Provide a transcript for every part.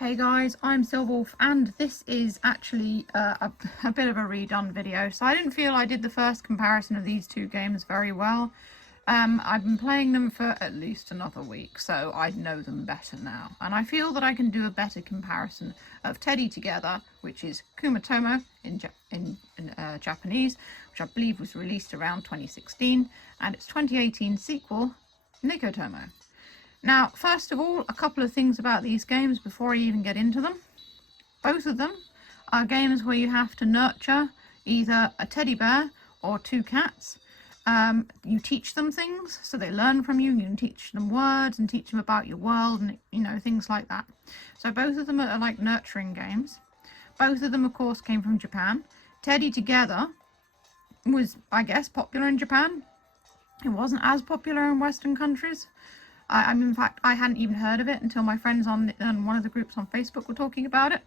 Hey guys, I'm Silverwolf and this is actually a bit of a redone video. So I didn't feel I did the first comparison of these two games very well. I've been playing them for at least another week, so I know them better now. And I feel that I can do a better comparison of Teddy Together, which is Kuma-Tomo in Japanese, which I believe was released around 2016, and its 2018 sequel, Neko-Tomo. Now, first of all, a couple of things about these games before I even get into them. Both of them are games where you have to nurture either a teddy bear or two cats. You teach them things, so they learn from you. You can teach them words and teach them about your world and, things like that. So both of them are like nurturing games. Both of them, of course, came from Japan. Teddy Together was, I guess, popular in Japan. It wasn't as popular in Western countries. In fact, I hadn't even heard of it until my friends on one of the groups on Facebook were talking about it.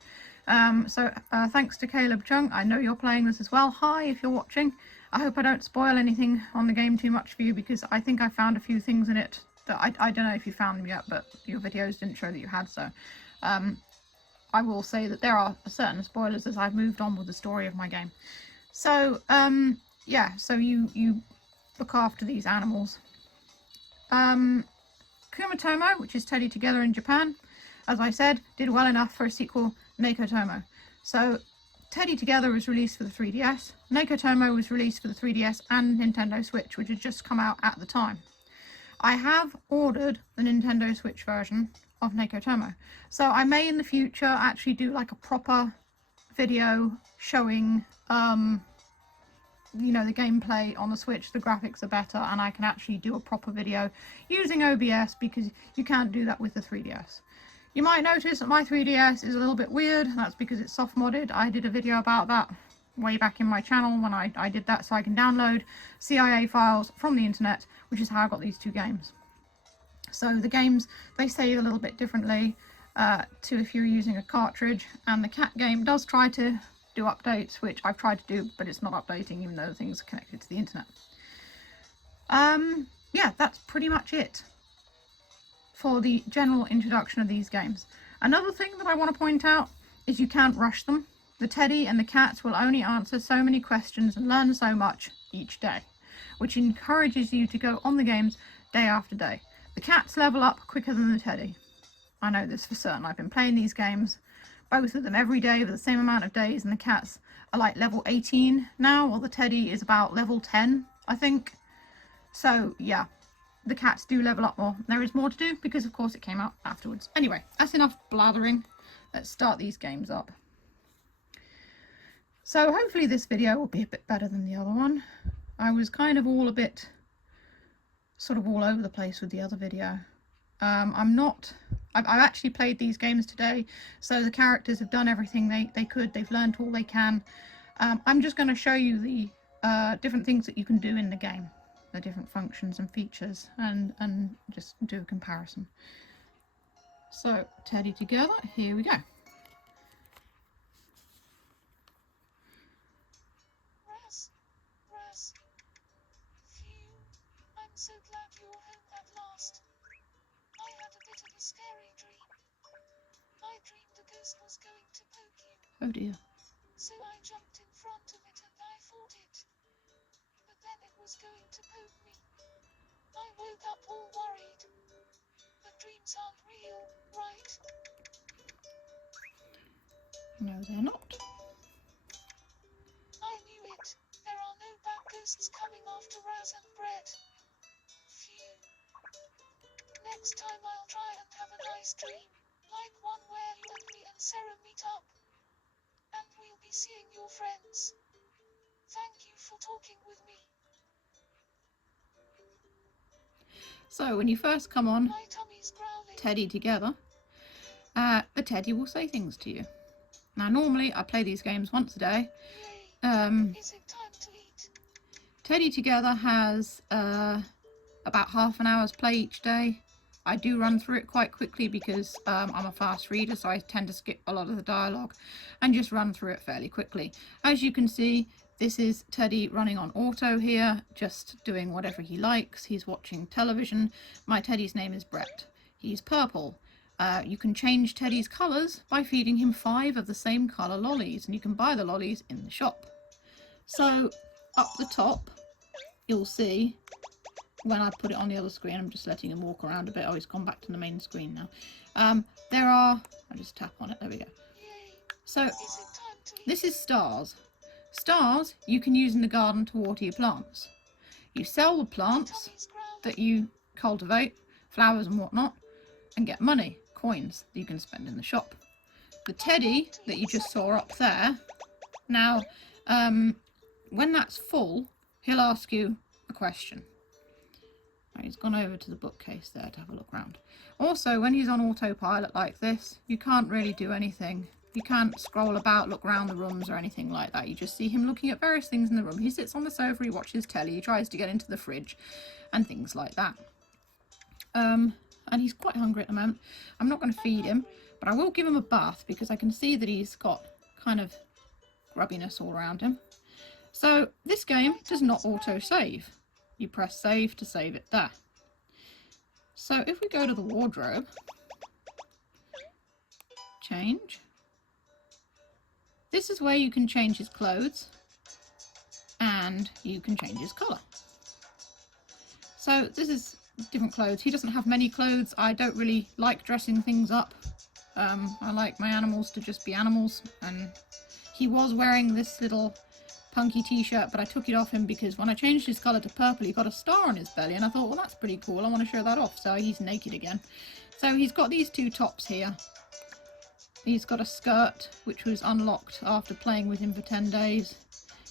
Thanks to Caleb Chung. I know you're playing this as well. Hi, if you're watching. I hope I don't spoil anything on the game too much for you, because I think I found a few things in it that I don't know if you found them yet, but your videos didn't show that you had, so I will say that there are certain spoilers as I've moved on with the story of my game. So, yeah, so you look after these animals. Kuma-Tomo, which is Teddy Together in Japan, as I said, did well enough for a sequel, Neko-Tomo. So Teddy Together was released for the 3DS, Neko-Tomo was released for the 3DS and Nintendo Switch, which had just come out at the time. I have ordered the Nintendo Switch version of Neko-Tomo, so I may in the future actually do like a proper video showing the gameplay on the Switch. The graphics are better and I can actually do a proper video using OBS, because you can't do that with the 3DS. You might notice that my 3DS is a little bit weird. That's because it's soft modded. I did a video about that way back in my channel when I did that, so I can download CIA files from the internet, which is how I got these two games. So the games, they save a little bit differently to if you're using a cartridge, and the cat game does try to do updates, which I've tried to do, but it's not updating even though things are connected to the internet. Yeah, that's pretty much it for the general introduction of these games. Another thing that I want to point out is you can't rush them. The teddy and the cats will only answer so many questions and learn so much each day, which encourages you to go on the games day after day. The cats level up quicker than the teddy. I know this for certain. I've been playing these games, both of them, every day for the same amount of days, and the cats are like level 18 now, while the teddy is about level 10, I think. So yeah, the cats do level up more. There is more to do because of course it came out afterwards. Anyway, that's enough blathering. Let's start these games up. So hopefully this video will be a bit better than the other one. I was kind of all a bit sort of all over the place with the other video. I've actually played these games today, so the characters have done everything they could. They've learned all they can. I'm just going to show you the different things that you can do in the game, the different functions and features, and just do a comparison. So, Teddy Together, here we go. I'm so glad you're home at last. I had a bit of a scary dream. I dreamed a ghost was going to poke you. Oh dear. So I jumped in front of it and I fought it. But then it was going to poke me. I woke up all worried. But dreams aren't real, right? No, they're not. I knew it. There are no bad ghosts coming after Raz and Bread. Phew. Next time I'll try and have a nice dream, like one where you and me and Sarah meet up. And we'll be seeing your friends. Thank you for talking with me. So when you first come on My tummy's growling. Teddy Together, the teddy will say things to you. Now normally I play these games once a day. Is it time to eat? Teddy Together has about half an hour's play each day. I do run through it quite quickly because I'm a fast reader, so I tend to skip a lot of the dialogue and just run through it fairly quickly. As you can see, this is Teddy running on auto here, just doing whatever he likes. He's watching television. My teddy's name is Brett. He's purple. You can change Teddy's colours by feeding him 5 of the same colour lollies, and you can buy the lollies in the shop. So up the top you'll see, when I put it on the other screen, I'm just letting him walk around a bit. Oh, he's gone back to the main screen now. There are, I'll just tap on it, there we go. So this is stars. Stars you can use in the garden to water your plants. You sell the plants that you cultivate, flowers and whatnot, and get money, coins, that you can spend in the shop. The teddy that you just saw up there, now when that's full, he'll ask you a question. Right, he's gone over to the bookcase there to have a look around. Also, when he's on autopilot like this, you can't really do anything. You can't scroll about, look around the rooms or anything like that. You just see him looking at various things in the room. He sits on the sofa, he watches telly, he tries to get into the fridge and things like that. And he's quite hungry at the moment. I'm not going to feed him, but I will give him a bath because I can see that he's got kind of grubbiness all around him. So this game does not auto-save. You press save to save it there. So if we go to the wardrobe, change, this is where you can change his clothes and you can change his colour. So this is different clothes. He doesn't have many clothes. I don't really like dressing things up. I like my animals to just be animals, and he was wearing this little punky t-shirt, but I took it off him because when I changed his colour to purple, he got a star on his belly, and I thought, well, that's pretty cool. I want to show that off. So he's naked again. So he's got these two tops here. He's got a skirt, which was unlocked after playing with him for 10 days.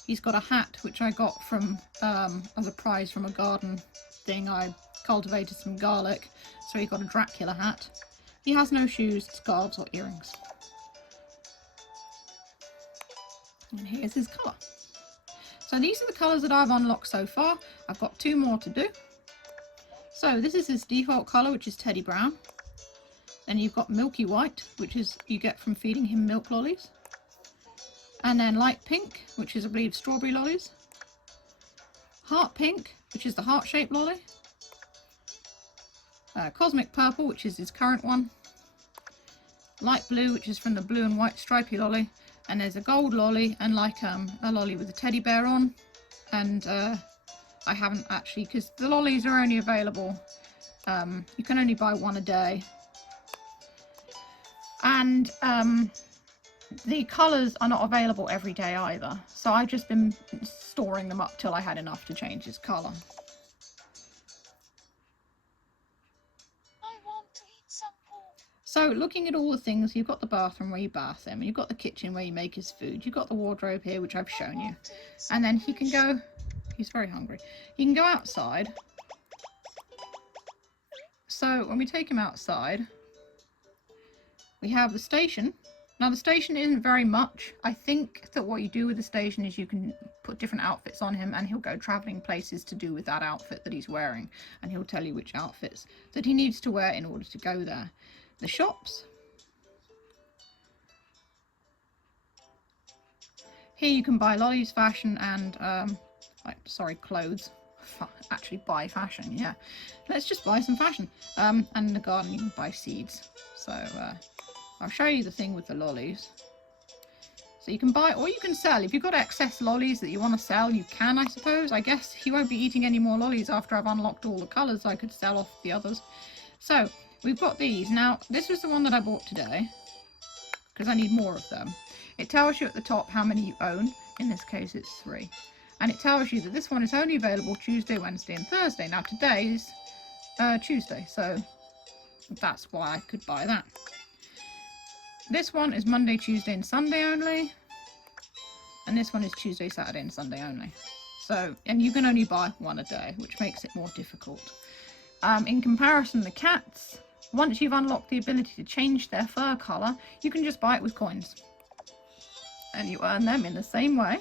He's got a hat, which I got from as a prize from a garden thing. I cultivated some garlic, so he got a Dracula hat. He has no shoes, scarves or earrings. And here's his colour. So these are the colours that I've unlocked so far. I've got 2 more to do. So this is his default colour, which is teddy brown. Then you've got milky white, which is you get from feeding him milk lollies. And then light pink, which is I believe strawberry lollies. Heart pink, which is the heart-shaped lolly. Cosmic purple, which is his current one. Light blue, which is from the blue and white stripy lolly. And there's a gold lolly and like a lolly with a teddy bear on. And I haven't actually, because the lollies are only available, you can only buy 1 a day. And the colours are not available every day either. So I've just been storing them up till I had enough to change his colour. So looking at all the things, you've got the bathroom where you bath him, and you've got the kitchen where you make his food, you've got the wardrobe here, which I've shown you. And then he can go, he's very hungry, he can go outside. So when we take him outside, we have the station. Now the station isn't very much. I think that what you do with the station is you can put different outfits on him and he'll go travelling places to do with that outfit that he's wearing, and he'll tell you which outfits that he needs to wear in order to go there. The shops. Here you can buy lollies, fashion and clothes. Actually buy fashion, yeah. Let's just buy some fashion. And in the garden you can buy seeds. So I'll show you the thing with the lollies. So you can buy or you can sell. If you've got excess lollies that you want to sell, you can, I suppose. I guess he won't be eating any more lollies after I've unlocked all the colours. I could sell off the others. So we've got these. Now, this was the one that I bought today because I need more of them. It tells you at the top how many you own. In this case, it's 3. And it tells you that this one is only available Tuesday, Wednesday and Thursday. Now, today's Tuesday, so that's why I could buy that. This one is Monday, Tuesday and Sunday only. And this one is Tuesday, Saturday and Sunday only. So, and you can only buy 1 a day, which makes it more difficult. In comparison, the cats, once you've unlocked the ability to change their fur colour, you can just buy it with coins. And you earn them in the same way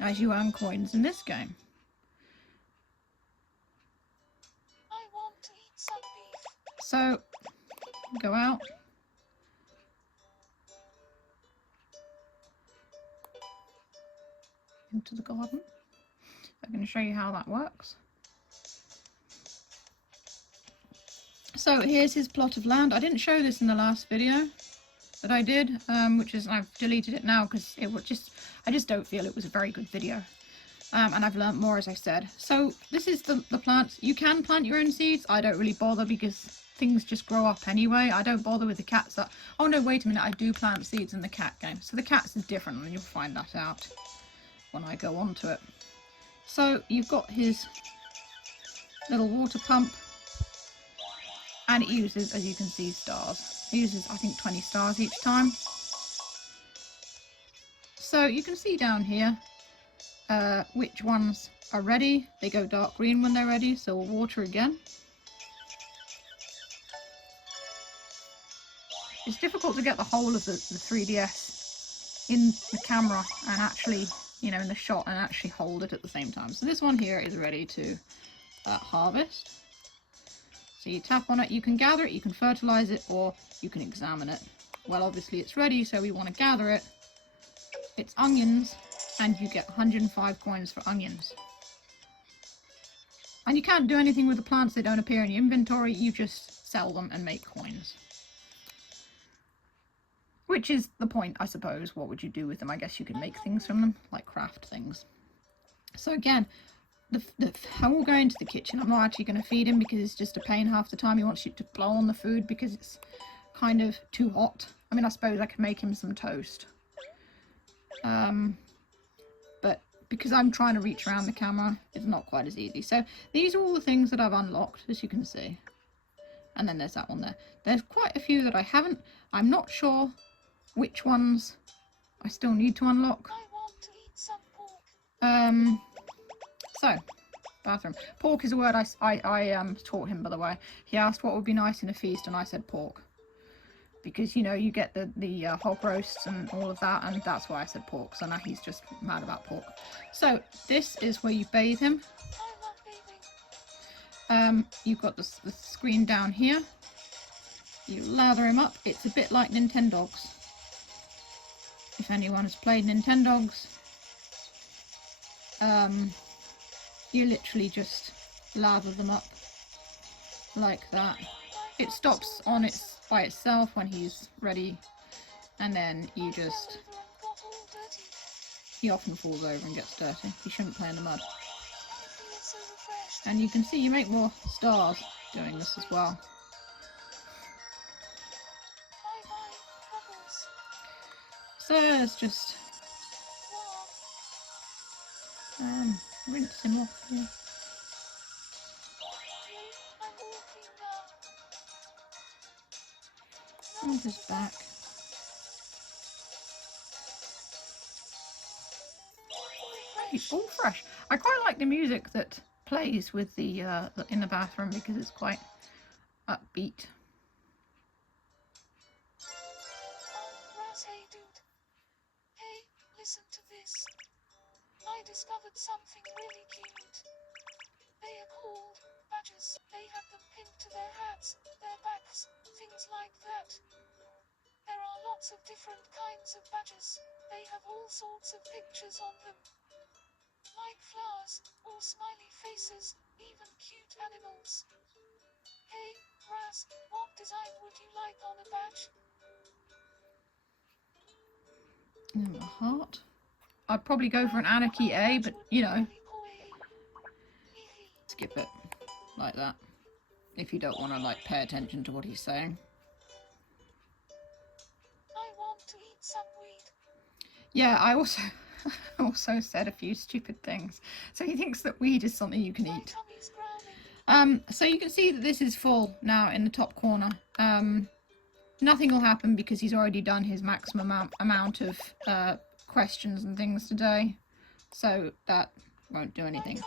as you earn coins in this game. I want to eat some beef. So, go out. Into the garden. I'm going to show you how that works. So here's his plot of land. I didn't show this in the last video that I did, which is, I've deleted it now because it was just, I just don't feel it was a very good video. And I've learnt more, as I said. So this is the plants. You can plant your own seeds. I don't really bother because things just grow up anyway. I don't bother with the cats that... Oh no, wait a minute. I do plant seeds in the cat game. So the cats is different, and you'll find that out when I go on to it. So you've got his little water pump. And it uses, as you can see, stars. It uses, I think, 20 stars each time. So you can see down here which ones are ready. They go dark green when they're ready, so we'll water again. It's difficult to get the whole of the 3DS in the camera and actually, you know, in the shot and actually hold it at the same time. So this one here is ready to harvest. So you tap on it, you can gather it, you can fertilize it, or you can examine it. Well, obviously it's ready, so we want to gather it. It's onions, and you get 105 coins for onions. And you can't do anything with the plants, they don't appear in your inventory, you just sell them and make coins. Which is the point, I suppose. What would you do with them? I guess you could make things from them, like craft things. So again, I will go into the kitchen. I'm not actually going to feed him because it's just a pain half the time. He wants you to blow on the food because it's kind of too hot. I mean, I suppose I could make him some toast. But because I'm trying to reach around the camera, it's not quite as easy. So these are all the things that I've unlocked, as you can see. And then there's that one there. There's quite a few that I haven't. I'm not sure which ones I still need to unlock. I want to eat some pork. So, bathroom. Pork is a word I taught him, by the way. He asked what would be nice in a feast, and I said pork. Because, you know, you get the hog roasts and all of that, and that's why I said pork. So now he's just mad about pork. So, this is where you bathe him. I love bathing. You've got the screen down here. You lather him up. It's a bit like Nintendogs. If anyone has played Nintendogs, you literally just lather them up like that. It stops on by itself when he's ready, and then you just... He often falls over and gets dirty. He shouldn't play in the mud. And you can see you make more stars doing this as well. So let's just rinse him off here. And his back. He's all fresh. I quite like the music that plays with the in the bathroom because it's quite upbeat. Hey dude. Hey, listen to this. I discovered something really cute. They are called badges. They have them pinned to their hats, their backs, things like that. There are lots of different kinds of badges. They have all sorts of pictures on them. Like flowers, or smiley faces, even cute animals. Hey, Raz, what design would you like on a badge? And a heart. I'd probably go for an Anarchy A, but you know, skip it like that if you don't want to like pay attention to what he's saying. I want to eat some weed. Yeah, I also said a few stupid things. So he thinks that weed is something you can eat. So you can see that this is full now in the top corner. Nothing will happen because he's already done his maximum amount of questions and things today, so that won't do anything.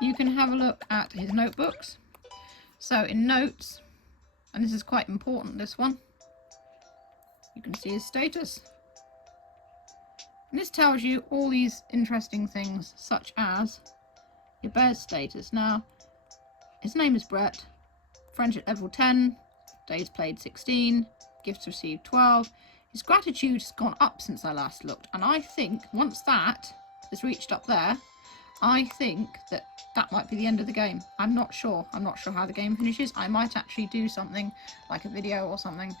You can have a look at his notebooks. So in notes, and this is quite important, this one, you can see his status. And this tells you all these interesting things, such as your bear's status. Now, his name is Brett, friendship level 10, days played 16, gifts received 12. His gratitude has gone up since I last looked, and I think once that has reached up there, I think that that might be the end of the game. I'm not sure. I'm not sure how the game finishes. I might actually do something like a video or something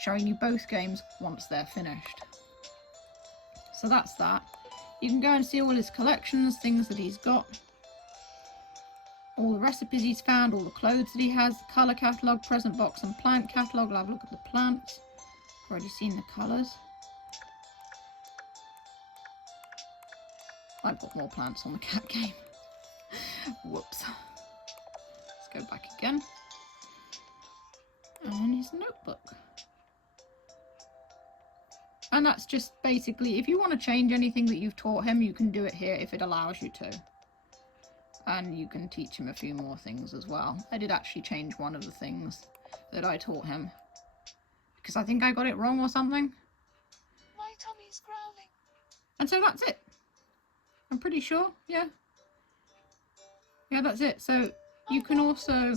showing you both games once they're finished. So that's that. You can go and see all his collections, things that he's got, all the recipes he's found, all the clothes that he has, colour catalogue, present box and plant catalogue. I'll have a look at the plants. I've already seen the colours. I've got more plants on the cat game. Whoops. Let's go back again. And his notebook. And that's just basically, if you want to change anything that you've taught him, you can do it here if it allows you to. And you can teach him a few more things as well. I did actually change one of the things that I taught him, because I think I got it wrong or something. My tummy's growling. And so that's it. I'm pretty sure, yeah. Yeah, that's it. So you can also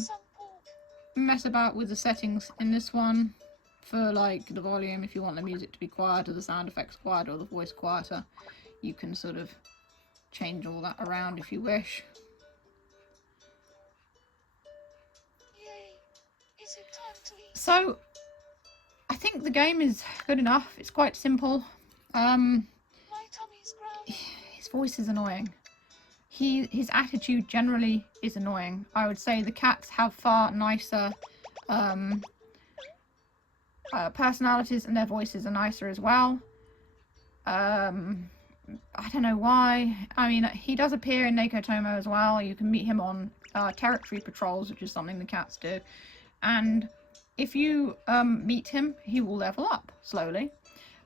mess about with the settings in this one for like the volume. If you want the music to be quiet or the sound effects quiet or the voice quieter, you can sort of change all that around if you wish. Yay. Is it time to eat? So I think the game is good enough. It's quite simple. My tummy's growling. His voice is annoying. His attitude generally is annoying. I would say the cats have far nicer personalities, and their voices are nicer as well. I don't know why. I mean, he does appear in Neko-Tomo as well. You can meet him on territory patrols, which is something the cats do. And if you meet him, he will level up slowly.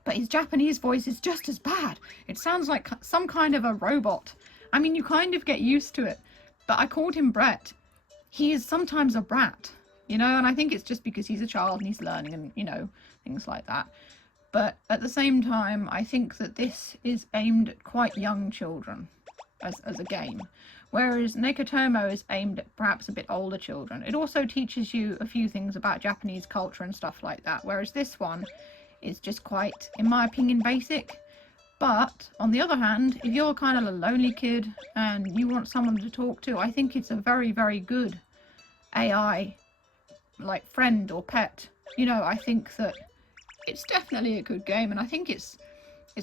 But his Japanese voice is just as bad. It sounds like some kind of a robot. I mean, you kind of get used to it. But I called him Brett. He is sometimes a brat, you know, and I think it's just because he's a child and he's learning and, you know, things like that. But at the same time, I think that this is aimed at quite young children as a game. Whereas Neko-Tomo is aimed at perhaps a bit older children. It also teaches you a few things about Japanese culture and stuff like that. Whereas this one is just quite, in my opinion, basic. But on the other hand, if you're kind of a lonely kid and you want someone to talk to, I think it's a very, very good AI, like friend or pet. You know, I think that it's definitely a good game, and I think it's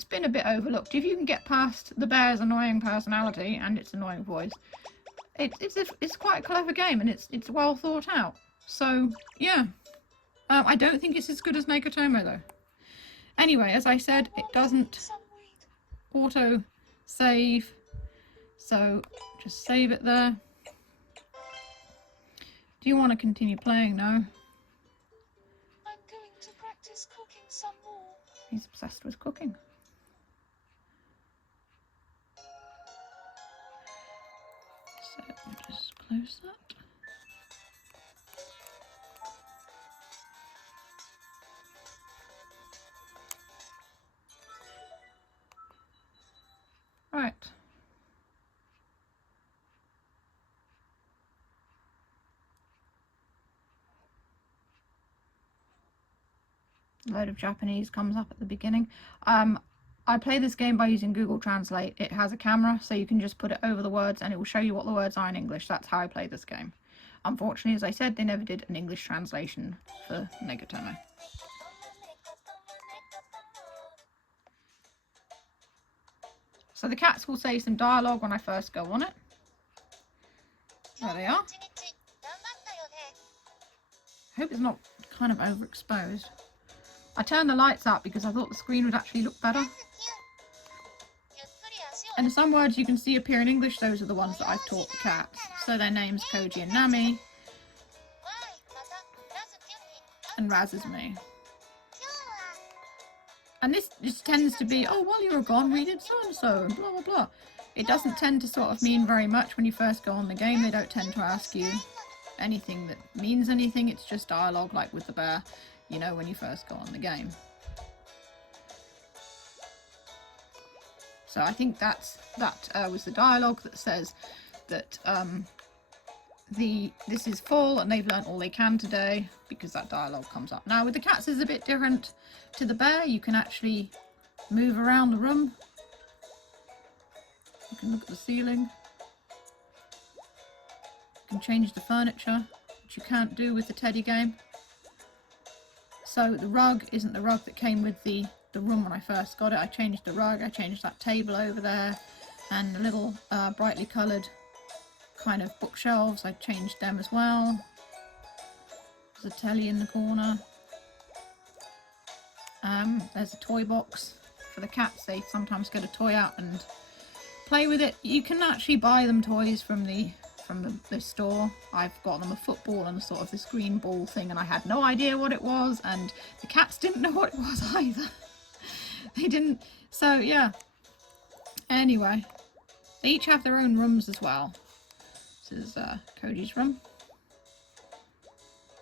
been a bit overlooked. If you can get past the bear's annoying personality and its annoying voice, it's quite a clever game, and it's well thought out. So yeah, I don't think it's as good as Neko-Tomo though. Anyway, as I said, it doesn't auto save, so just save it there. Do you want to continue playing? No? I'm going to practice cooking some more. He's obsessed with cooking. So we'll just close that. Right. A load of Japanese comes up at the beginning. I play this game by using Google Translate. It has a camera, so you can just put it over the words and it will show you what the words are in English. That's how I play this game. Unfortunately, as I said, they never did an English translation for Neko-Tomo. So the cats will say some dialogue when I first go on it. There they are. I hope it's not kind of overexposed. I turned the lights up because I thought the screen would actually look better. And some words you can see appear in English, those are the ones that I've taught the cats. So their names Koji and Nami. And Raz is me. And this just tends to be, oh, while you were gone, we did so-and-so, and blah, blah, blah. It doesn't tend to sort of mean very much when you first go on the game. They don't tend to ask you anything that means anything. It's just dialogue, like with the bear, you know, when you first go on the game. So I think that was the dialogue that says that this is full and they've learnt all they can today, because that dialogue comes up. Now with the cats is a bit different to the bear. You can actually move around the room. You can look at the ceiling. You can change the furniture, which you can't do with the teddy game. So the rug isn't the rug that came with the room when I first got it. I changed the rug, I changed that table over there, and the little brightly coloured kind of bookshelves, I changed them as well. There's a telly in the corner. There's a toy box for the cats. They sometimes get a toy out and play with it. You can actually buy them toys from the store. I've got them a football and a sort of this green ball thing, and I had no idea what it was, and the cats didn't know what it was either. They didn't. So yeah. Anyway, they each have their own rooms as well. This is Koji's room.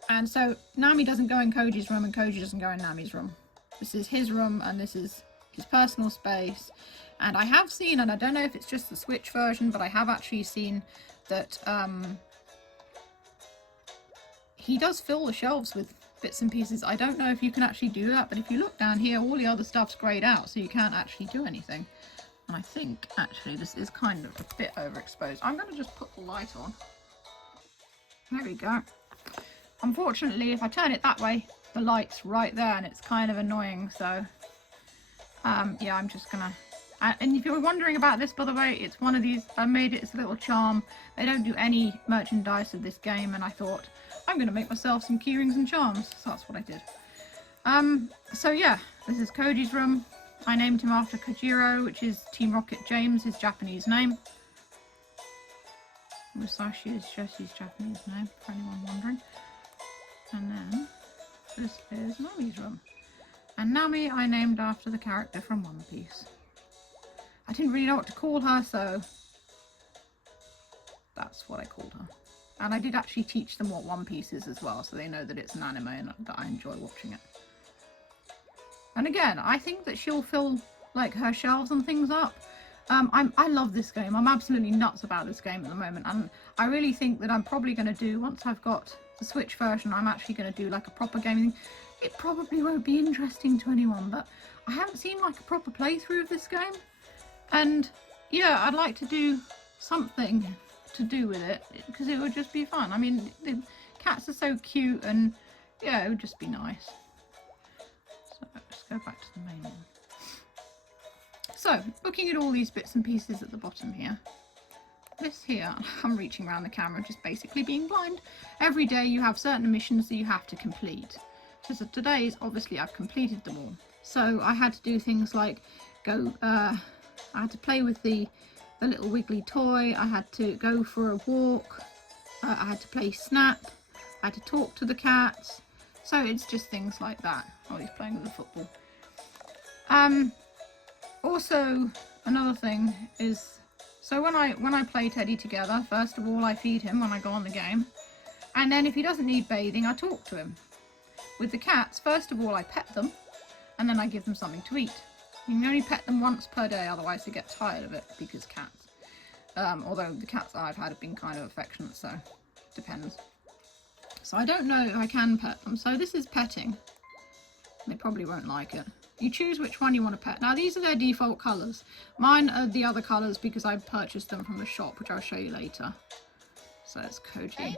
And so Nami doesn't go in Koji's room and Koji doesn't go in Nami's room. This is his room and this is his personal space. And I have seen, and I don't know if it's just the Switch version, but I have actually seen that he does fill the shelves with bits and pieces. I don't know if you can actually do that, but if you look down here, all the other stuff's greyed out, so you can't actually do anything. And I think, actually, this is kind of a bit overexposed. I'm going to just put the light on. There we go. Unfortunately, if I turn it that way, the light's right there, and it's kind of annoying, so... yeah, I'm just gonna... and if you're wondering about this, by the way, it's one of these... I made it as a little charm. They don't do any merchandise of this game, and I thought, I'm gonna make myself some keyrings and charms. So that's what I did. So yeah, this is Koji's room. I named him after Kojiro, which is Team Rocket James, his Japanese name. Musashi is Jessie's Japanese name, for anyone wondering. And then, this is Nami's room. And Nami I named after the character from One Piece. I didn't really know what to call her, so that's what I called her. And I did actually teach them what One Piece is as well, so they know that it's an anime and that I enjoy watching it. And again, I think that she'll fill like her shelves and things up. I love this game. I'm absolutely nuts about this game at the moment, and I really think that I'm probably going to do, once I've got the Switch version, I'm actually going to do like a proper gaming. It probably won't be interesting to anyone, but I haven't seen like a proper playthrough of this game, and yeah, I'd like to do something to do with it because it would just be fun. I mean, the cats are so cute, and yeah, it would just be nice. So let's go back to the main one. So, looking at all these bits and pieces at the bottom here, this here, I'm reaching around the camera, just basically being blind. Every day you have certain missions that you have to complete. So today's, obviously I've completed them all. So I had to do things like go, I had to play with the little wiggly toy, I had to go for a walk, I had to play Snap, I had to talk to the cats. So it's just things like that. Oh, he's playing with the football. Also, another thing is, so when I play Teddy together, first of all I feed him when I go on the game, and then if he doesn't need bathing, I talk to him. With the cats, first of all I pet them, and then I give them something to eat. You can only pet them once per day, otherwise they get tired of it, because cats. Although the cats I've had have been kind of affectionate, so depends. So I don't know if I can pet them. So this is petting. They probably won't like it. You choose which one you want to pet. Now these are their default colours. Mine are the other colours because I purchased them from the shop, which I'll show you later. So it's Koji.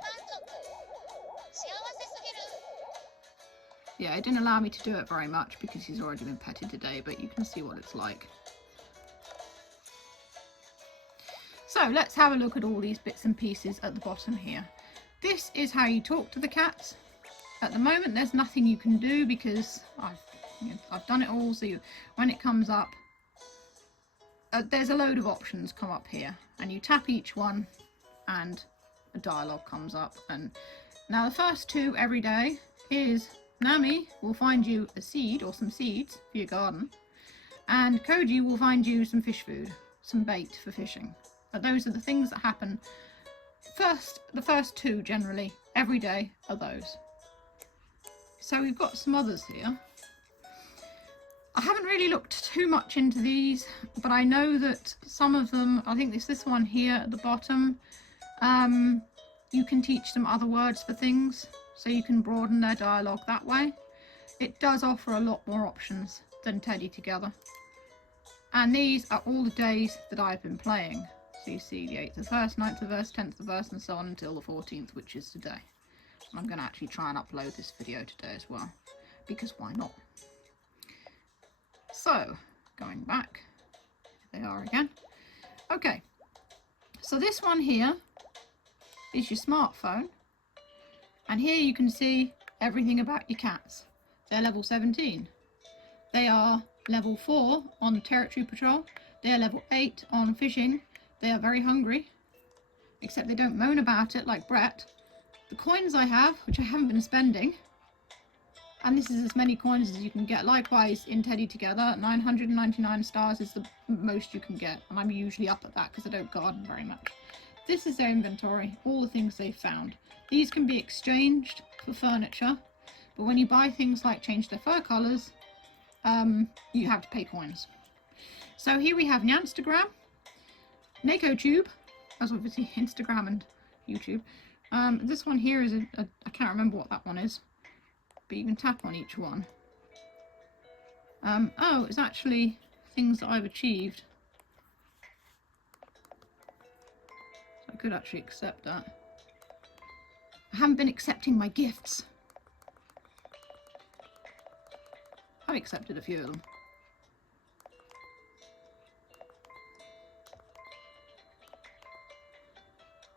Yeah, it didn't allow me to do it very much because he's already been petted today, but you can see what it's like. So let's have a look at all these bits and pieces at the bottom here. This is how you talk to the cats. At the moment there's nothing you can do because I've done it all, so when it comes up, there's a load of options come up here, and you tap each one and a dialogue comes up. And now the first two every day is Nami will find you a seed or some seeds for your garden, and Koji will find you some fish food, some bait for fishing. Those are the things that happen first. The first two generally every day are those. So we've got some others here. I haven't really looked too much into these, but I know that some of them, I think it's this one here at the bottom, you can teach them other words for things, so you can broaden their dialogue that way. It does offer a lot more options than Teddy Together. And these are all the days that I've been playing. So you see the 8th of the 1st, 9th of the 1st, 10th of the 1st, and so on until the 14th, which is today. And I'm going to actually try and upload this video today as well, because why not? So, going back, here they are again. Okay, so this one here is your smartphone, and here you can see everything about your cats. They're level 17. They are level 4 on territory patrol. They are level 8 on fishing. They are very hungry, except they don't moan about it like Brett. The coins I have, which I haven't been spending, and this is as many coins as you can get. Likewise in Teddy Together, 999 stars is the most you can get, and I'm usually up at that because I don't garden very much. This is their inventory, all the things they've found. These can be exchanged for furniture, but when you buy things like change their fur colours, you have to pay coins. So here we have Nyanstagram, Neko-Tube, that's obviously Instagram and YouTube. This one here is I can't remember what that one is, but you can tap on each one. Oh, it's actually things that I've achieved. So I could actually accept that. I haven't been accepting my gifts. I've accepted a few of them.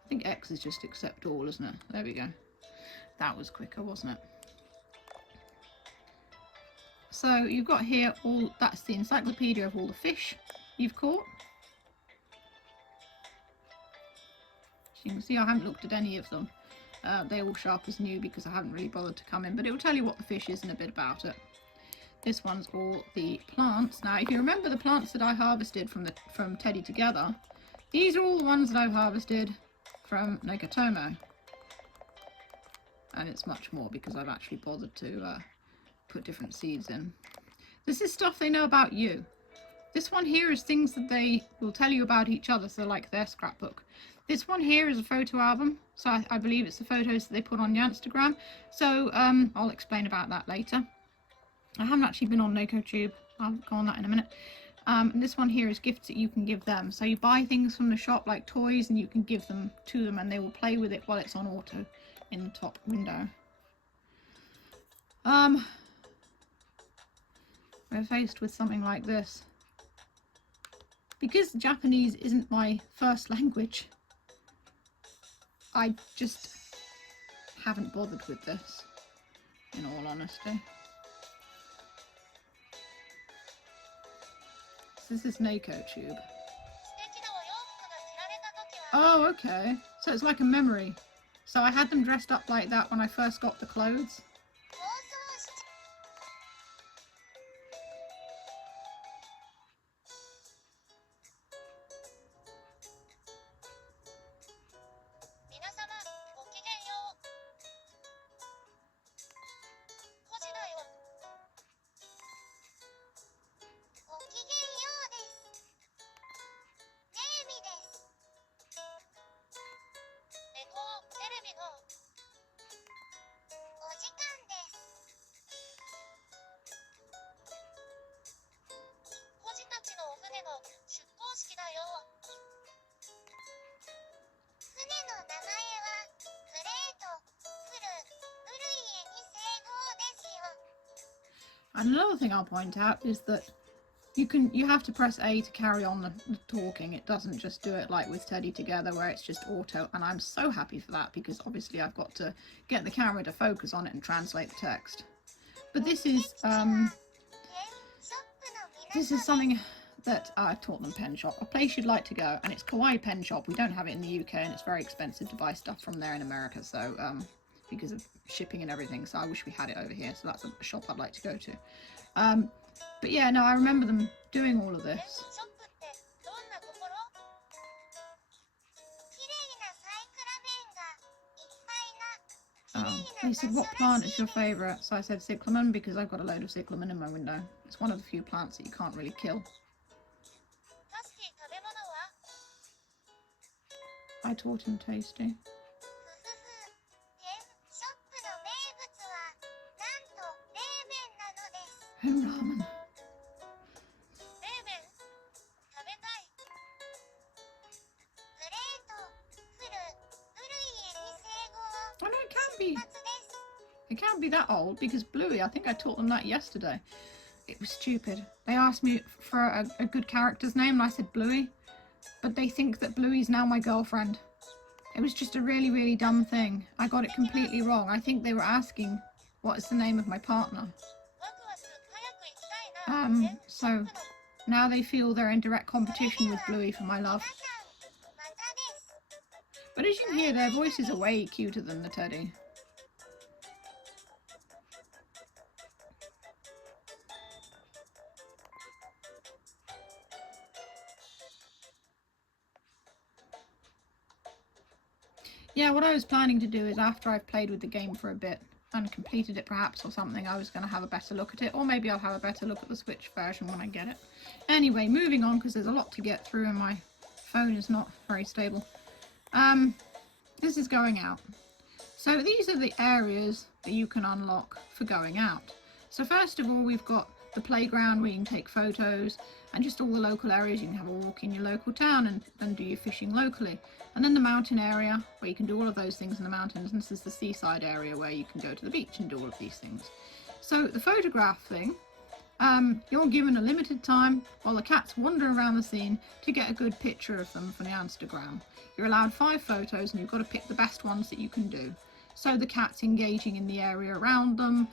I think X is just accept all, isn't it? There we go. That was quicker, wasn't it? So you've got here all, that's the encyclopedia of all the fish you've caught. As you can see, I haven't looked at any of them. They're all sharp as new because I haven't really bothered to come in, but it will tell you what the fish is and a bit about it. This one's all the plants. Now, if you remember the plants that I harvested from Teddy Together, these are all the ones that I've harvested from Neko-Tomo. And it's much more because I've actually bothered to put different seeds in. This is stuff they know about you. This one here is things that they will tell you about each other, so like their scrapbook. This one here is a photo album, so I believe it's the photos that they put on your Instagram. So I'll explain about that later. I haven't actually been on Neko-Tube. I'll go on that in a minute. And this one here is gifts that you can give them. So you buy things from the shop like toys and you can give them to them and they will play with it while it's on auto in the top window. We're faced with something like this. Because Japanese isn't my first language, I just haven't bothered with this, in all honesty. So this is Neko-Tube. Oh, okay. So it's like a memory. So I had them dressed up like that when I first got the clothes. And another thing I'll point out is that you have to press A to carry on the talking. It doesn't just do it like with Teddy Together where it's just auto, and I'm so happy for that because obviously I've got to get the camera to focus on it and translate the text. But this is something that I've taught them, pen shop, a place you'd like to go, and it's Kawaii Pen Shop. We don't have it in the UK and it's very expensive to buy stuff from there in America, so because of shipping and everything, so I wish we had it over here, so that's a shop I'd like to go to. But yeah, no, I remember them doing all of this. They said, what plant is your favourite? So I said cyclamen because I've got a load of cyclamen in my window. It's one of the few plants that you can't really kill. I taught him Tasty. And ramen. be that old because Bluey, I think I taught them that yesterday. It was stupid. They asked me for a good character's name and I said Bluey, but they think that Bluey's now my girlfriend. It was just a really, really dumb thing. I got it completely wrong. I think they were asking what is the name of my partner. So now they feel they're in direct competition with Bluey for my love. But as you can hear, their voices are way cuter than the teddy. Yeah, what I was planning to do is after I've played with the game for a bit and completed it perhaps or something, I was going to have a better look at it, or maybe I'll have a better look at the Switch version when I get it. Anyway, moving on because there's a lot to get through and my phone is not very stable. This is going out. So these are the areas that you can unlock for going out. So first of all, we've got the playground where you can take photos and just all the local areas. You can have a walk in your local town and do your fishing locally. And then the mountain area where you can do all of those things in the mountains. And this is the seaside area where you can go to the beach and do all of these things. So the photograph thing, you're given a limited time while the cats wander around the scene to get a good picture of them for the Instagram. You're allowed 5 photos and you've got to pick the best ones that you can do. So the cat's engaging in the area around them,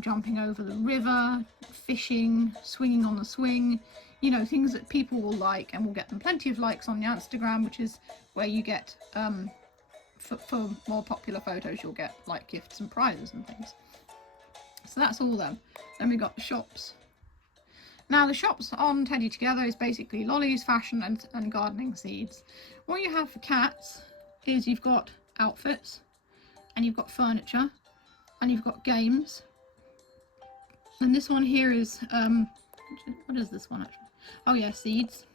jumping over the river, fishing, swinging on the swing, you know, things that people will like and will get them plenty of likes on the Instagram, which is where you get, for more popular photos, you'll get like gifts and prizes and things. So that's all them. Then we got the shops. Now the shops on Teddy Together is basically lollies, fashion and gardening seeds. What you have for cats is you've got outfits and you've got furniture and you've got games. And this one here is, what is this one actually? Oh yeah, seeds.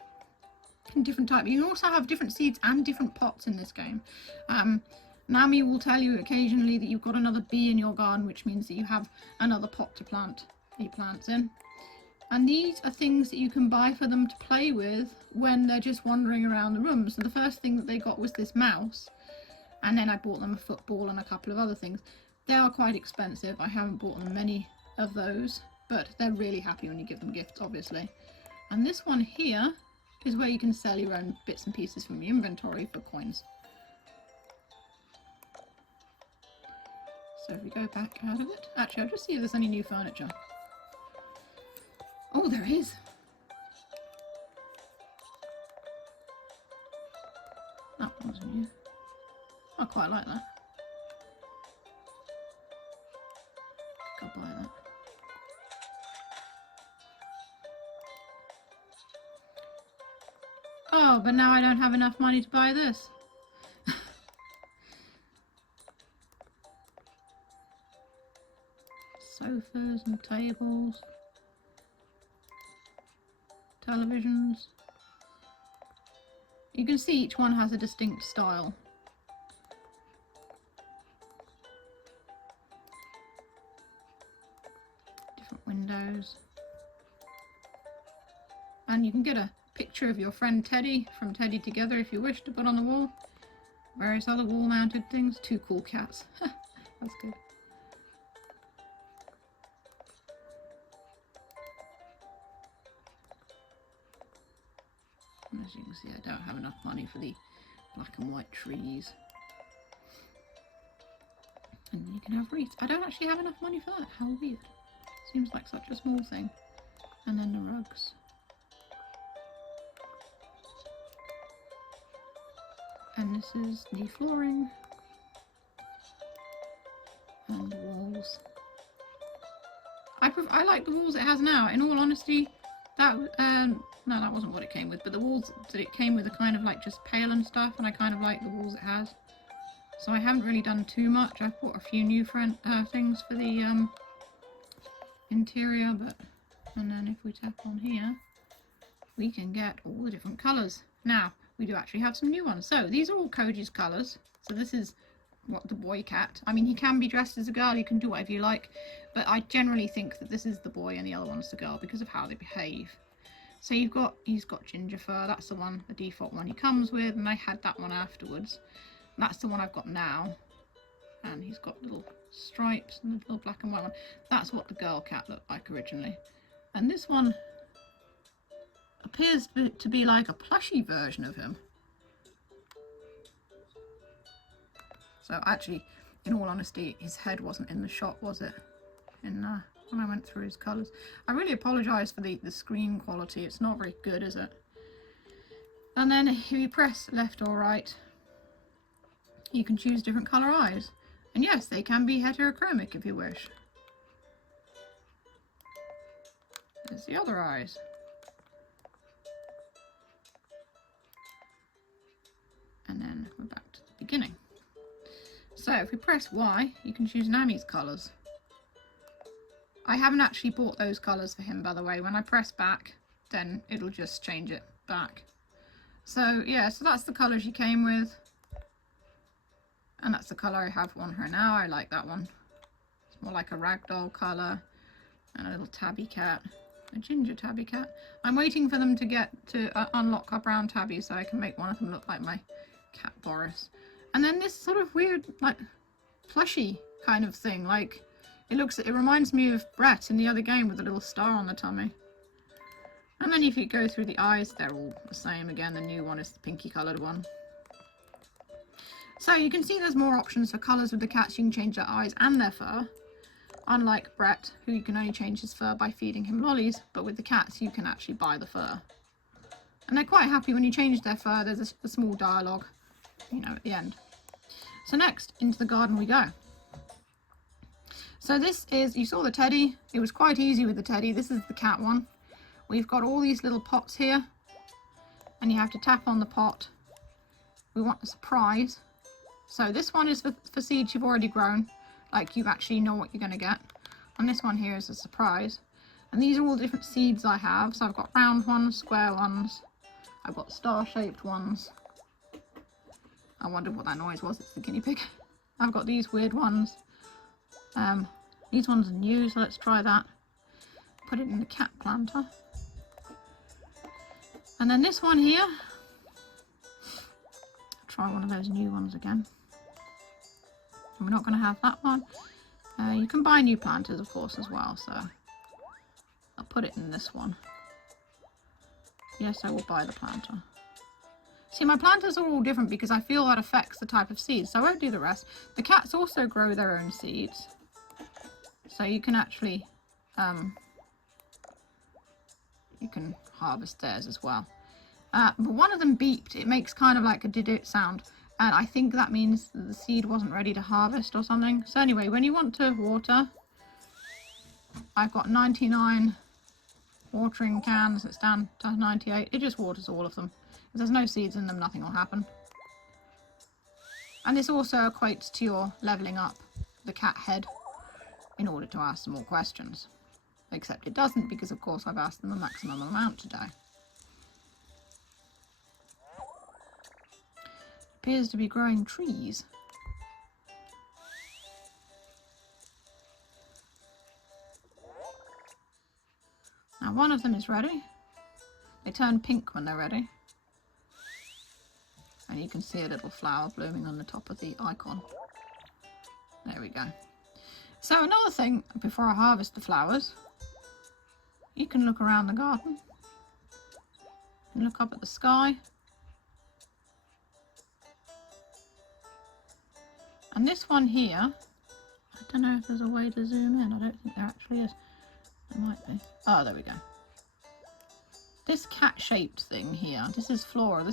Different type. You can also have different seeds and different pots in this game. Nami will tell you occasionally that you've got another bee in your garden, which means that you have another pot to plant your plants in. And these are things that you can buy for them to play with when they're just wandering around the room. So the first thing that they got was this mouse, and then I bought them a football and a couple of other things. They are quite expensive. I haven't bought them many of those, but they're really happy when you give them gifts, obviously. And this one here is where you can sell your own bits and pieces from your inventory for coins. So if we go back out of it, actually I'll just see if there's any new furniture. Oh, there is. That one's new. I quite like that. I'll buy that. Oh, but now I don't have enough money to buy this. Sofas and tables. Televisions. You can see each one has a distinct style. Different windows. And you can get a picture of your friend Teddy from Teddy Together if you wish to put on the wall. Various other wall mounted things. 2 cool cats. That's good. And as you can see, I don't have enough money for the black and white trees. And you can have wreaths. I don't actually have enough money for that. How weird. Seems like such a small thing. And then the rugs. And this is the flooring. And the walls. I like the walls it has now. In all honesty, that no, that wasn't what it came with. But the walls that it came with are kind of like just pale and stuff, and I kind of like the walls it has. So I haven't really done too much. I've bought a few new things for the interior, and then if we tap on here, we can get all the different colours. Now we do actually have some new ones. So these are all Koji's colours. So this is what the boy cat. I mean, he can be dressed as a girl. You can do whatever you like, but I generally think that this is the boy and the other one's the girl because of how they behave. So he's got ginger fur. That's the one, the default one he comes with, and I had that one afterwards. That's the one I've got now. and he's got little stripes and a little black and white one. That's what the girl cat looked like originally. And this one appears to be like a plushy version of him. So actually, in all honesty, his head wasn't in the shot, was it? When I went through his colours. I really apologise for the screen quality. It's not very good, is it? And then if you press left or right, you can choose different colour eyes. And yes, they can be heterochromic if you wish. There's the other eyes. And then we're back to the beginning. So if we press Y, you can choose Nami's colours. I haven't actually bought those colours for him, by the way. When I press back, then it'll just change it back. So yeah, so that's the colour she came with. And that's the colour I have on her now. I like that one. It's more like a ragdoll colour. And a little tabby cat. A ginger tabby cat. I'm waiting for them to get to unlock our brown tabby so I can make one of them look like my cat Boris. And then this sort of weird, like, plushy kind of thing. Like, it reminds me of Brett in the other game with a little star on the tummy. And then if you go through the eyes, they're all the same again. The new one is the pinky coloured one. So you can see there's more options for colours with the cats. You can change their eyes and their fur. Unlike Brett, who you can only change his fur by feeding him lollies, but with the cats you can actually buy the fur. And they're quite happy when you change their fur. There's a small dialogue, you know, at the end. So next, into the garden we go. So this is, you saw the teddy. It was quite easy with the teddy. This is the cat one. We've got all these little pots here, and you have to tap on the pot. We want a surprise. So this one is for seeds you've already grown, like you actually know what you're going to get. And this one here is a surprise. And these are all different seeds I have. So I've got round ones, square ones, I've got star-shaped ones. I wondered what that noise was. It's the guinea pig. I've got these weird ones. These ones are new, so let's try that. Put it in the cat planter. And then this one here. Try one of those new ones again. And we're not going to have that one. You can buy new planters, of course, as well. So I'll put it in this one. Yes, I will buy the planter. See, my planters are all different because I feel that affects the type of seeds, so I won't do the rest. The cats also grow their own seeds, so you can actually you can harvest theirs as well. But one of them beeped. It makes kind of like a did-it sound, and I think that means that the seed wasn't ready to harvest or something. So anyway, when you want to water, I've got 99 watering cans. It's down to 98. It just waters all of them. If there's no seeds in them, nothing will happen. And this also equates to your leveling up the cat head in order to ask some more questions. Except it doesn't, because of course I've asked them the maximum amount today. Appears to be growing trees. Now one of them is ready. They turn pink when they're ready. And you can see a little flower blooming on the top of the icon. There we go. So another thing, before I harvest the flowers, you can look around the garden and look up at the sky. And this one here, I don't know if there's a way to zoom in. I don't think there actually is. There might be. Oh, there we go. This cat-shaped thing here, this is flora.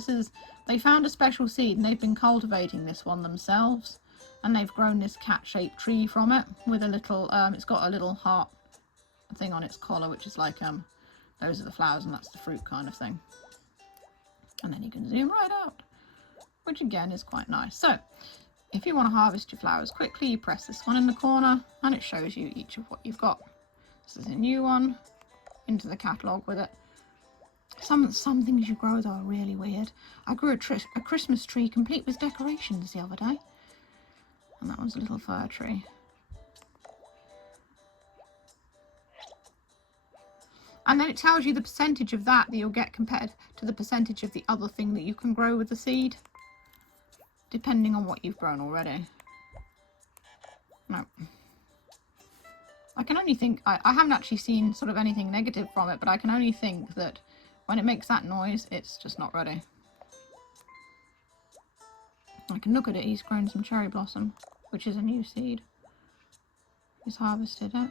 They found a special seed and they've been cultivating this one themselves. And they've grown this cat-shaped tree from it with a little, it's got a little heart thing on its collar, which is like, those are the flowers and that's the fruit kind of thing. And then you can zoom right out, which again is quite nice. So, if you want to harvest your flowers quickly, you press this one in the corner and it shows you each of what you've got. This is a new one, into the catalogue with it. Some things you grow though are really weird. I grew a Christmas tree complete with decorations the other day. And that one's a little fir tree. And then it tells you the percentage of that you'll get compared to the percentage of the other thing that you can grow with the seed, depending on what you've grown already. No. I can only think, I haven't actually seen sort of anything negative from it, but I can only think that when it makes that noise, it's just not ready. I can look at it, he's grown some cherry blossom, which is a new seed. He's harvested it.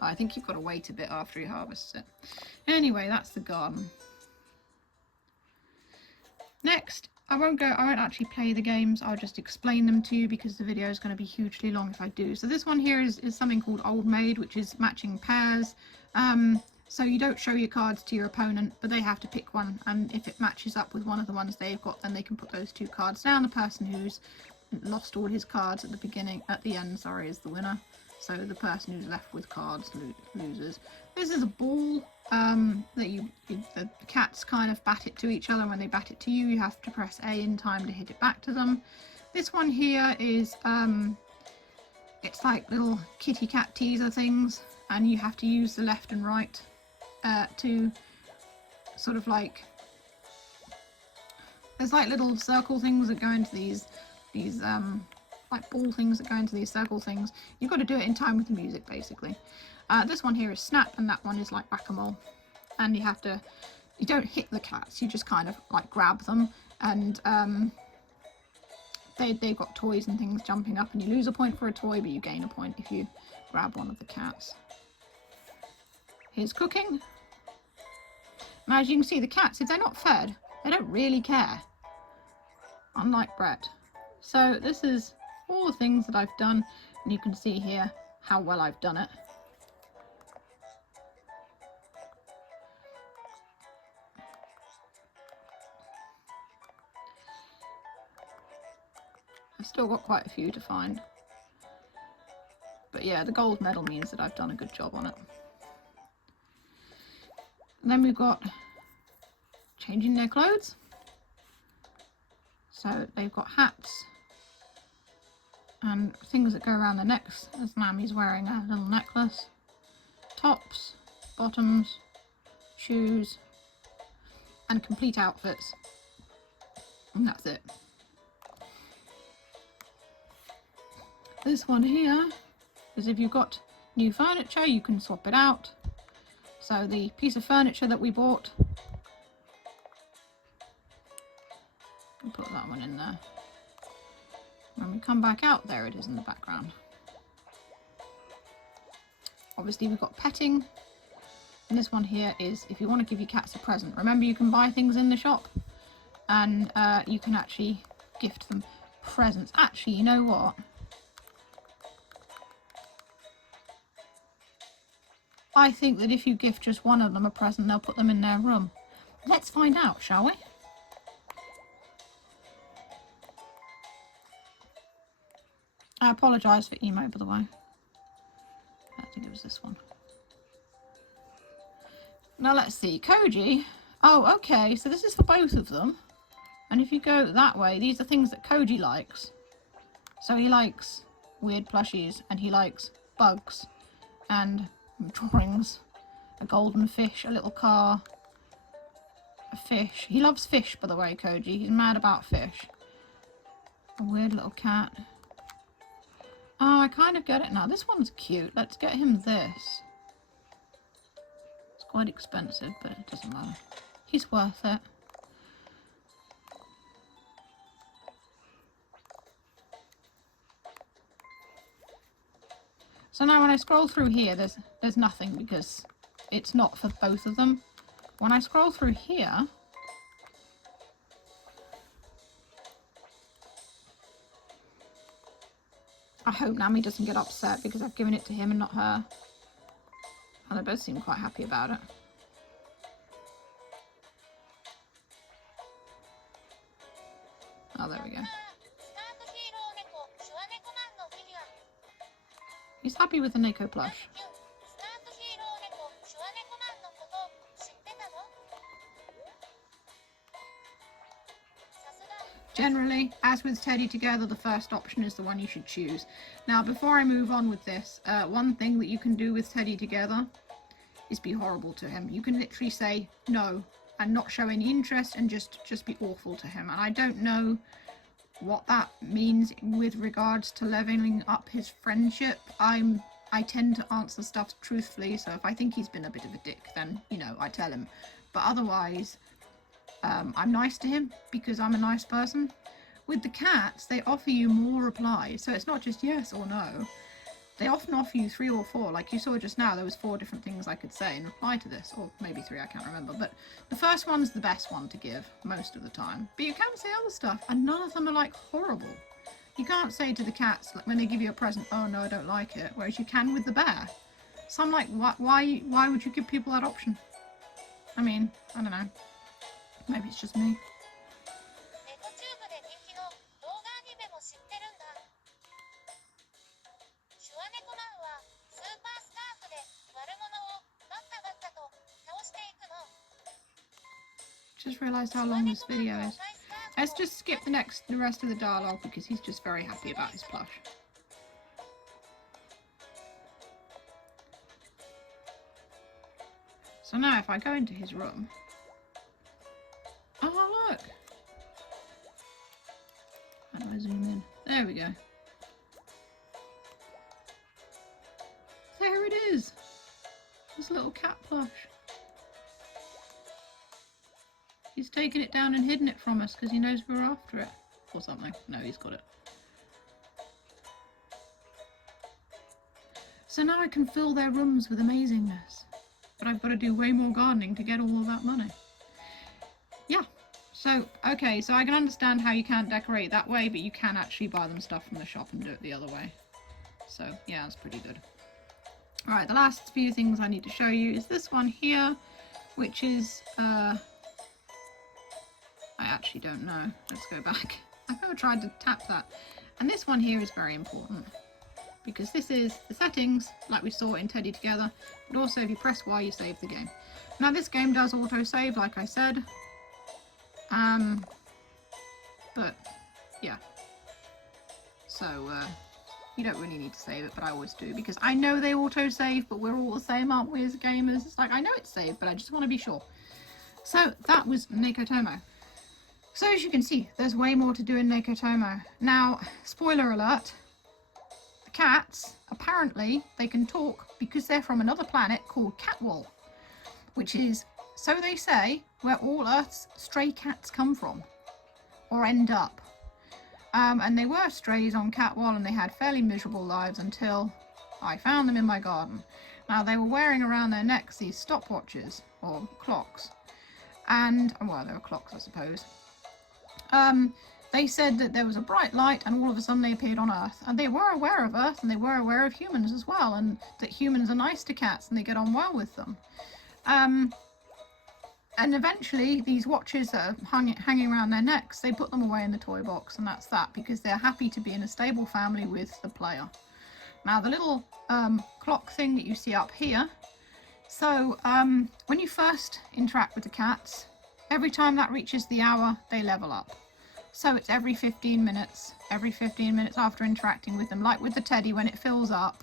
Oh, I think you've got to wait a bit after he harvests it. Anyway, that's the garden. Next, I won't actually play the games, I'll just explain them to you because the video is going to be hugely long if I do. So this one here is something called Old Maid, which is matching pairs. So you don't show your cards to your opponent, but they have to pick one, and if it matches up with one of the ones they've got, then they can put those two cards down. The person who's lost all his cards at the end, is the winner. So the person who's left with cards loses. This is a ball that the cats kind of bat it to each other. When they bat it to you, you have to press A in time to hit it back to them. This one here is it's like little kitty cat teaser things, and you have to use the left and right to sort of like, there's like little circle things that go into these like ball things that go into these circle things. You've got to do it in time with the music, basically. This one here is snap, and that one is like whack-a-mole, and you don't hit the cats, you just kind of like grab them, and they've got toys and things jumping up, and you lose a point for a toy, but you gain a point if you grab one of the cats. Here's cooking. Now, as you can see, the cats, if they're not fed, they don't really care, unlike Brett. So this is all the things that I've done, and you can see here how well I've done it. I've still got quite a few to find. But yeah, the gold medal means that I've done a good job on it. And then we've got changing their clothes. So they've got hats and things that go around their necks, as Nami's wearing a little necklace. Tops, bottoms, shoes, and complete outfits. And that's it. This one here is if you've got new furniture, you can swap it out. So the piece of furniture that we bought, we'll put that one in there. When we come back out, there it is in the background. Obviously we've got petting, and this one here is if you want to give your cats a present. Remember, you can buy things in the shop, and you can actually gift them presents. Actually, you know what? I think that if you gift just one of them a present, they'll put them in their room. Let's find out, shall we? I apologise for emo, by the way. I think it was this one. Now let's see. Koji. Oh, okay. So this is for both of them. And if you go that way, these are things that Koji likes. So he likes weird plushies, and he likes bugs and drawings. A golden fish, a little car, a fish. He loves fish, by the way, Koji. He's mad about fish. A weird little cat. Oh, I kind of get it now. This one's cute. Let's get him this. It's quite expensive, but it doesn't matter. He's worth it. So now when I scroll through here, there's nothing because it's not for both of them. When I scroll through here, I hope Nami doesn't get upset because I've given it to him and not her. And they both seem quite happy about it. Oh, there we go. He's happy with the Neko plush. Generally, as with Teddy Together, the first option is the one you should choose. Now, before I move on with this, one thing that you can do with Teddy Together is be horrible to him. You can literally say no and not show any interest and just be awful to him. And I don't know what that means with regards to leveling up his friendship, I tend to answer stuff truthfully. So if I think he's been a bit of a dick, then, you know, I tell him. But otherwise, I'm nice to him because I'm a nice person. With the cats, they offer you more replies. So it's not just yes or no. They often offer you 3 or 4. Like you saw just now, there was 4 different things I could say in reply to this. Or maybe 3, I can't remember. But the first one's the best one to give most of the time. But you can say other stuff, and none of them are like horrible. You can't say to the cats, like when they give you a present, oh no, I don't like it. Whereas you can with the bear. So I'm like, why would you give people that option? I mean, I don't know. Maybe it's just me. ネコチューブで人気の動画アニメも知ってるんだ。シュワネコマンはスーパースカーフで悪者をバッタバッタと倒していくの。 Just realised how long this video is. Let's just skip the rest of the dialogue because he's just very happy about his plush. So now if I go into his room... Oh, look! How do I zoom in? There we go. There it is! This little cat plush. He's taken it down and hidden it from us because he knows we're after it. Or something. No, he's got it. So now I can fill their rooms with amazingness. But I've got to do way more gardening to get all of that money. Yeah. So, okay, so I can understand how you can't decorate that way, but you can actually buy them stuff from the shop and do it the other way. So, yeah, that's pretty good. Alright, the last few things I need to show you is this one here, which is, I actually don't know. Let's go back. I've never tried to tap that. And this one here is very important because this is the settings, like we saw in Teddy Together, but also if you press Y, you save the game. Now this game does auto-save, like I said. But, yeah. So, you don't really need to save it, but I always do because I know they auto-save, but we're all the same, aren't we, as gamers? It's like, I know it's saved, but I just want to be sure. So, that was Neko-Tomo. So as you can see, there's way more to do in Neko-Tomo. Now, spoiler alert, the cats, apparently, they can talk because they're from another planet called Catwall, which is, so they say, where all Earth's stray cats come from, or end up. And they were strays on Catwall and they had fairly miserable lives until I found them in my garden. Now, they were wearing around their necks these stopwatches, or clocks, and, well, they were clocks, I suppose. They said that there was a bright light and all of a sudden they appeared on Earth. And they were aware of Earth and they were aware of humans as well, and that humans are nice to cats and they get on well with them. And eventually these watches that are hanging around their necks, they put them away in the toy box, and that's that, because they're happy to be in a stable family with the player. Now the little clock thing that you see up here, so when you first interact with the cats, every time that reaches the hour, they level up. So it's every 15 minutes after interacting with them. Like with the teddy, when it fills up,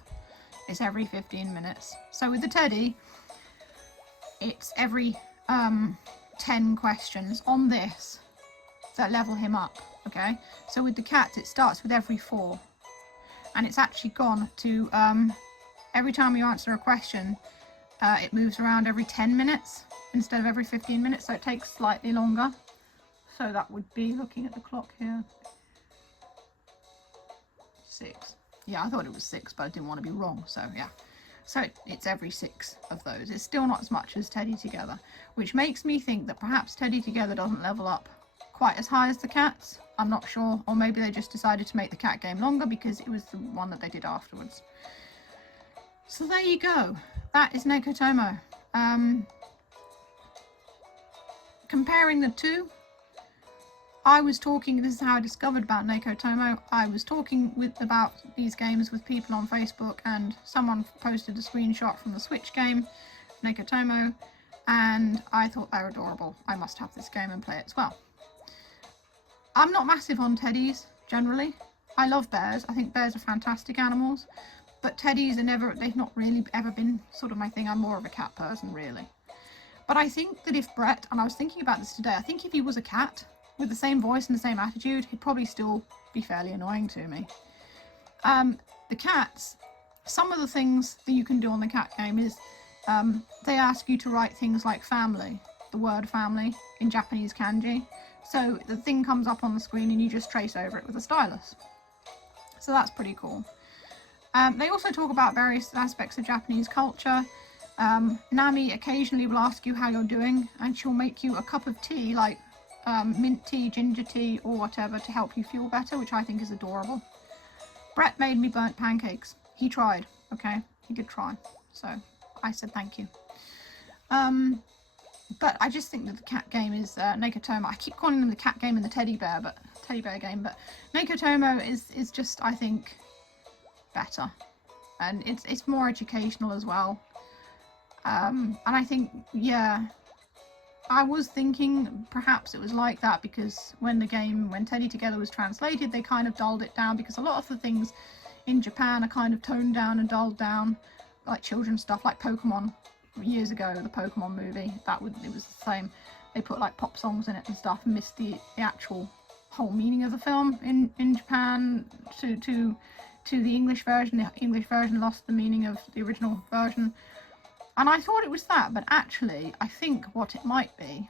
it's every 15 minutes. So with the teddy, it's every 10 questions on this that level him up, okay? So with the cats, it starts with every 4. And it's actually gone to, every time you answer a question, it moves around every 10 minutes instead of every 15 minutes, so it takes slightly longer. So that would be, looking at the clock here, 6. Yeah, I thought it was 6, but I didn't want to be wrong, so yeah. So it's every 6 of those. It's still not as much as Teddy Together, which makes me think that perhaps Teddy Together doesn't level up quite as high as the cats. I'm not sure, or maybe they just decided to make the cat game longer because it was the one that they did afterwards. So there you go. That is Neko-Tomo. Comparing the two, I was talking, this is how I discovered about Neko-Tomo. I was talking about these games with people on Facebook, and someone posted a screenshot from the Switch game, Neko-Tomo, and I thought they were adorable. I must have this game and play it as well. I'm not massive on teddies, generally. I love bears. I think bears are fantastic animals, but teddies are they've not really ever been sort of my thing. I'm more of a cat person, really. But I think that if Brett, and I was thinking about this today, I think if he was a cat, with the same voice and the same attitude, he'd probably still be fairly annoying to me. The cats, some of the things that you can do on the cat game is they ask you to write things like family, the word family, in Japanese kanji. So the thing comes up on the screen and you just trace over it with a stylus. So that's pretty cool. They also talk about various aspects of Japanese culture. Nami occasionally will ask you how you're doing, and she'll make you a cup of tea, like mint tea, ginger tea, or whatever, to help you feel better, which I think is adorable. Brett made me burnt pancakes. He tried, okay? He did try. So I said thank you. But I just think that the cat game is Neko-Tomo. I keep calling them the cat game and the teddy bear game, but Neko-Tomo is just, I think, better. And it's more educational as well. And I think, yeah, I was thinking perhaps it was like that because when Teddy Together was translated, they kind of dulled it down, because a lot of the things in Japan are kind of toned down and dulled down, like children's stuff, like Pokemon. Years ago, the Pokemon movie, it was the same. They put like pop songs in it and stuff, and missed the actual whole meaning of the film in Japan to the English version. The English version lost the meaning of the original version, and I thought it was that, but actually I think what it might be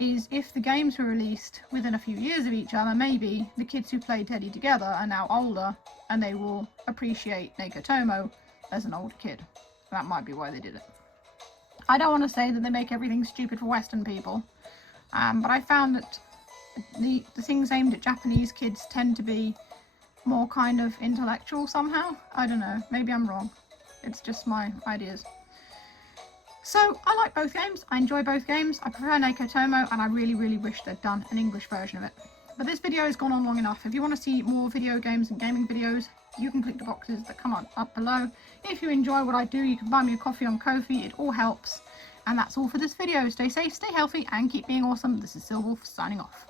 is if the games were released within a few years of each other, maybe the kids who played Teddy Together are now older and they will appreciate Neko-Tomo as an older kid. That might be why they did it. I don't want to say that they make everything stupid for Western people, but I found that the things aimed at Japanese kids tend to be more kind of intellectual somehow. I don't know, maybe I'm wrong. It's just my ideas. So I like both games, I enjoy both games. I prefer Neko-Tomo, and I really, really wish they'd done an English version of it. But this video has gone on long enough. If you want to see more video games and gaming videos, you can click the boxes that come up below. If you enjoy what I do, you can buy me a coffee on Ko-fi. It all helps. And that's all for this video. Stay safe, stay healthy, and keep being awesome. This is Silverwolf signing off.